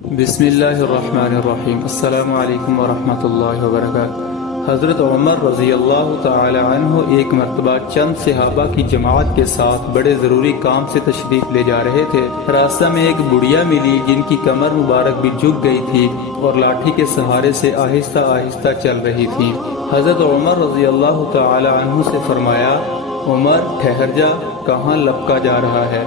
بسم اللہ الرحمن الرحیم۔ السلام علیکم ورحمۃ اللہ وبرکاتہ۔ حضرت عمر رضی اللہ تعالی عنہ ایک مرتبہ چند صحابہ کی جماعت کے ساتھ بڑے ضروری کام سے تشریف لے جا رہے تھے۔ راستہ میں ایک بڑھیا ملی جن کی کمر مبارک بھی جھک گئی تھی اور لاٹھی کے سہارے سے آہستہ آہستہ چل رہی تھی۔ حضرت عمر رضی اللہ تعالی عنہ سے فرمایا، عمر ٹھہر جا، کہاں لپکا جا رہا ہے؟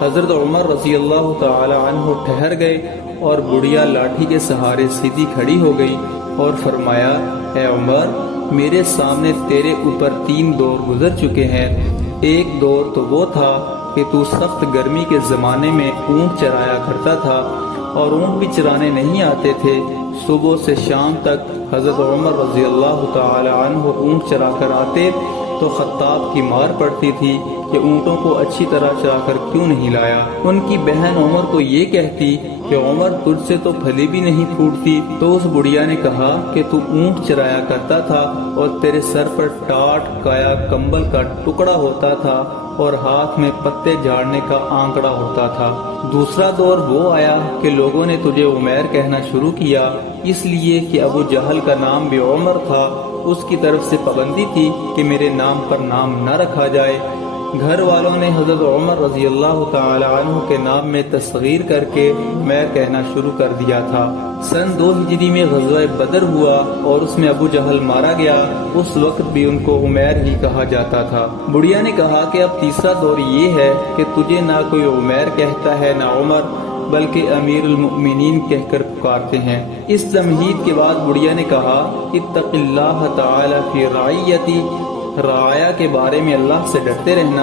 حضرت عمر رضی اللہ تعالی عنہ ٹھہر گئے اور بڑھیا لاٹھی کے سہارے سیدھی کھڑی ہو گئی اور فرمایا، اے عمر، میرے سامنے تیرے اوپر 3 دور گزر چکے ہیں۔ ایک دور تو وہ تھا کہ تو سخت گرمی کے زمانے میں اونٹ چرایا کرتا تھا اور اونٹ بھی چرانے نہیں آتے تھے۔ صبح سے شام تک حضرت عمر رضی اللہ تعالی عنہ اونٹ چرا کر آتے تو خطاب کی مار پڑتی تھی کہ اونٹوں کو اچھی طرح چرا کر کیوں نہیں لایا۔ ان کی بہن عمر کو یہ کہتی کہ عمر، تجھ سے تو پھلی بھی نہیں پھوٹتی۔ تو اس بڑھیا نے کہا کہ تو اونٹ چرایا کرتا تھا اور تیرے سر پر ٹاٹ کایا کمبل کا ٹکڑا ہوتا تھا اور ہاتھ میں پتے جھاڑنے کا آنکڑا ہوتا تھا۔ دوسرا دور وہ آیا کہ لوگوں نے تجھے عمیر کہنا شروع کیا، اس لیے کہ ابو جہل کا نام بھی عمر تھا۔ اس کی طرف سے پابندی تھی کہ میرے نام پر نام نہ رکھا جائے۔ گھر والوں نے حضرت عمر رضی اللہ تعالی عنہ کے نام میں تصغیر کر کے عمیر کہنا شروع کر دیا تھا۔ سن 2 ہجری میں غزوہ بدر ہوا اور اس میں ابو جہل مارا گیا۔ اس وقت بھی ان کو عمیر ہی کہا جاتا تھا۔ بڑھیا نے کہا کہ اب تیسرا دور یہ ہے کہ تجھے نہ کوئی عمیر کہتا ہے نہ عمر، بلکہ امیر المؤمنین کہہ کر پکارتے ہیں۔ اس تمہید کے بعد بڑھیا نے کہا، اتق اللہ تعالی فی رعیتی، رعایا کے بارے میں اللہ سے ڈرتے رہنا۔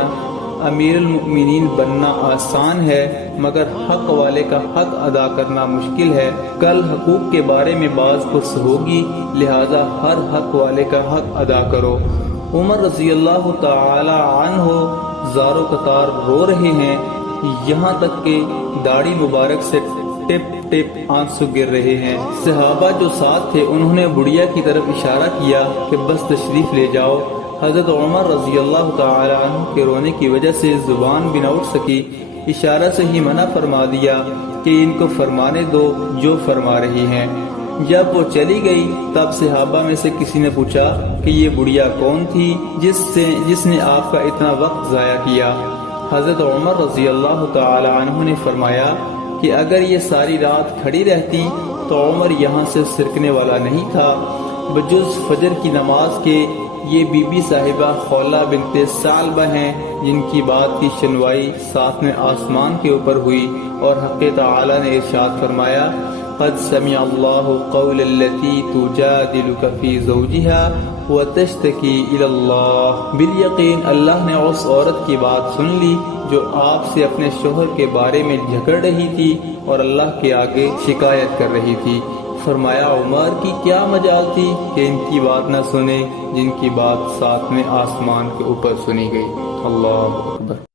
امیر المؤمنین بننا آسان ہے مگر حق والے کا حق ادا کرنا مشکل ہے۔ کل حقوق کے بارے میں باز پرس ہوگی، لہذا ہر حق والے کا حق ادا کرو۔ عمر رضی اللہ تعالی عنہ زارو قطار رو رہے ہیں، یہاں تک کہ داڑھی مبارک سے ٹپ ٹپ آنسو گر رہے ہیں۔ صحابہ جو ساتھ تھے انہوں نے بڑھیا کی طرف اشارہ کیا کہ بس تشریف لے جاؤ۔ حضرت عمر رضی اللہ تعالی عنہ کے رونے کی وجہ سے زبان بھی نہ اٹھ سکی، اشارہ سے ہی منع فرما دیا کہ ان کو فرمانے دو جو فرما رہی ہیں۔ جب وہ چلی گئی تب صحابہ میں سے کسی نے پوچھا کہ یہ بڑھیا کون تھی جس نے آپ کا اتنا وقت ضائع کیا؟ حضرت عمر رضی اللہ تعالی عنہ نے فرمایا کہ اگر یہ ساری رات کھڑی رہتی تو عمر یہاں سے سرکنے والا نہیں تھا۔ بجز فجر کی نماز کے یہ بی بی صاحبہ خولہ بنت ثعلبہ ہیں جن کی بات کی شنوائی 7ویں آسمان کے اوپر ہوئی اور حق تعالی نے ارشاد فرمایا، قد سمع اللہ قول التی تجادلک فی زوجہا وتشتکی الی اللہ۔ بالیقین اللہ نے اس عورت کی بات سن لی جو آپ سے اپنے شوہر کے بارے میں جھگڑ رہی تھی اور اللہ کے آگے شکایت کر رہی تھی۔ فرمایا، عمر کی کیا مجال تھی کہ ان کی بات نہ سنے جن کی بات 7ویں آسمان کے اوپر سنی گئی۔ اللہ اکبر۔